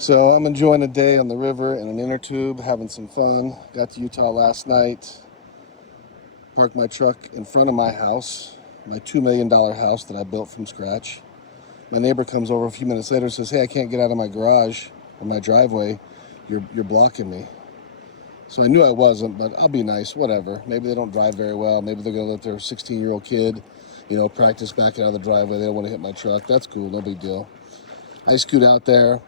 So I'm enjoying a day on the river in an inner tube, having some fun. Got to Utah last night. Parked my truck in front of my house, my $2 million house that I built from scratch. My neighbor comes over a few minutes later and says, "Hey, I can't get out of my garage or my driveway. You're blocking me." So I knew I wasn't, but I'll be nice, whatever. Maybe they don't drive very well. Maybe they're gonna let their 16-year-old kid, practice backing out of the driveway. They don't want to hit my truck. That's cool, no big deal. I scoot out there.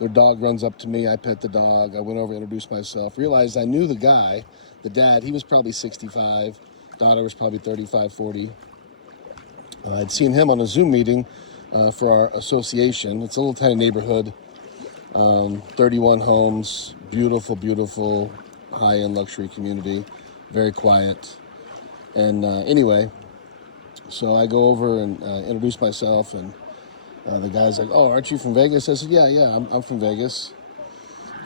Their dog runs up to me. I pet the dog. I went over, introduced myself. Realized I knew the guy, the dad. He was probably 65. Daughter was probably 35, 40. I'd seen him on a Zoom meeting for our association. It's a little tiny neighborhood, 31 homes, beautiful, beautiful, high-end luxury community, very quiet. And anyway, so I go over and introduce myself, and the guy's like, "Oh, aren't you from Vegas?" I said, Yeah, I'm from Vegas."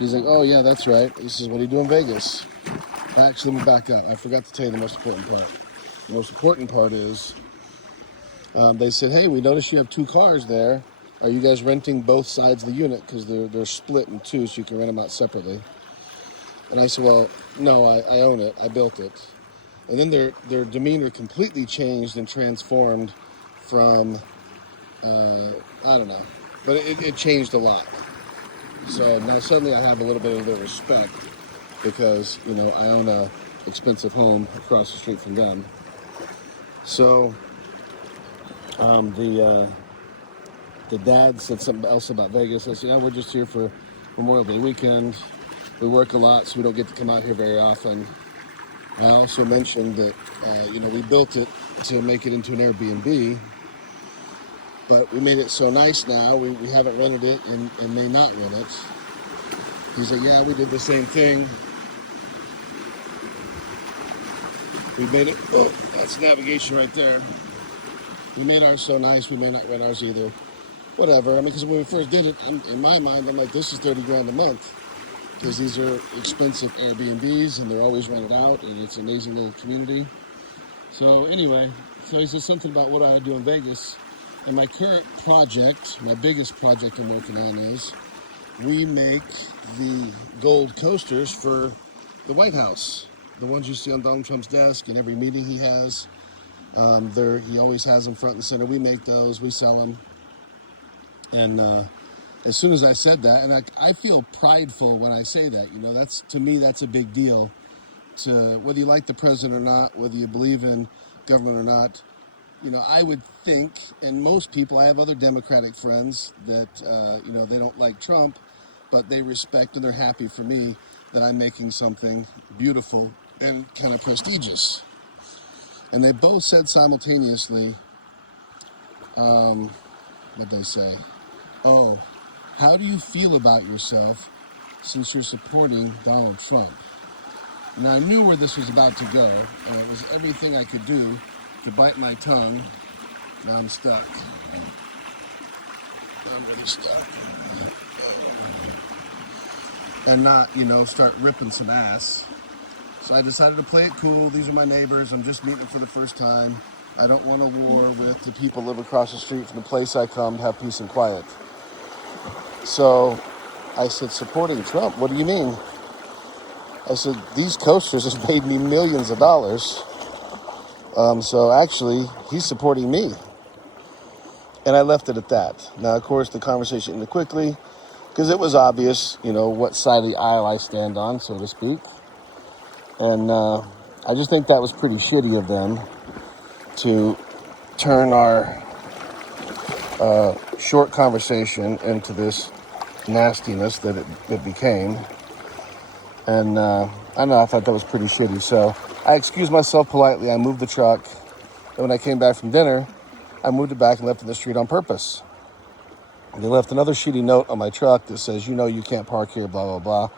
He's like, "Oh, yeah, that's right." He says, "What do you do in Vegas?" Actually, let me back up. I forgot to tell you the most important part. The most important part is they said, "Hey, we noticed you have two cars there. Are you guys renting both sides of the unit? Because they're split in two, so you can rent them out separately." And I said, "Well, no, I own it. I built it." And then their demeanor completely changed and transformed from I don't know, but it changed a lot. So now suddenly I have a little bit of their respect because I own a expensive home across the street from them. So the dad said something else about Vegas. I said, "Yeah, we're just here for Memorial Day weekend. We work a lot, so we don't get to come out here very often." I also mentioned that we built it to make it into an Airbnb. But we made it so nice now, we haven't rented it and may not rent it. He's like, "Yeah, we did the same thing. We made it," oh, that's navigation right there. "We made ours so nice, we may not rent ours either." Whatever, because when we first did it, in my mind, I'm like, this is 30 grand a month. Because these are expensive Airbnbs and they're always rented out and it's an amazing little community. So anyway, so he said something about what I do in Vegas. And my current project, my biggest project I'm working on is we make the gold coasters for the White House. The ones you see on Donald Trump's desk in every meeting he has. He always has them front and center. We make those, we sell them. And as soon as I said that, and I feel prideful when I say that, to me, that's a big deal. To whether you like the president or not, whether you believe in government or not, I would think, and most people, I have other Democratic friends that, they don't like Trump, but they respect and they're happy for me that I'm making something beautiful and kind of prestigious. And they both said simultaneously, what'd they say? "Oh, how do you feel about yourself since you're supporting Donald Trump?" Now, I knew where this was about to go, and it was everything I could do to bite my tongue. Now I'm stuck. I'm really stuck. And not, start ripping some ass. So I decided to play it cool. These are my neighbors. I'm just meeting them for the first time. I don't want a war with the people who live across the street from the place I come to have peace and quiet. So I said, "Supporting Trump? What do you mean?" I said, "These coasters have made me millions of dollars. So actually, he's supporting me." And I left it at that. Now, of course, the conversation ended quickly because it was obvious, what side of the aisle I stand on, so to speak. And I just think that was pretty shitty of them to turn our short conversation into this nastiness that it became. And I thought that was pretty shitty. So I excused myself politely. I moved the truck. And when I came back from dinner, I moved it back and left it in the street on purpose. And they left another shitty note on my truck that says, "You can't park here, blah, blah, blah."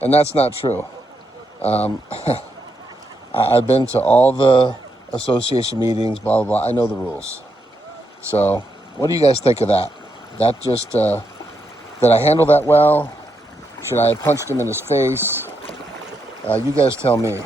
And that's not true. I've been to all the association meetings, blah, blah, blah. I know the rules. So what do you guys think of that? That just, did I handle that well? Should I have punched him in his face? You guys tell me.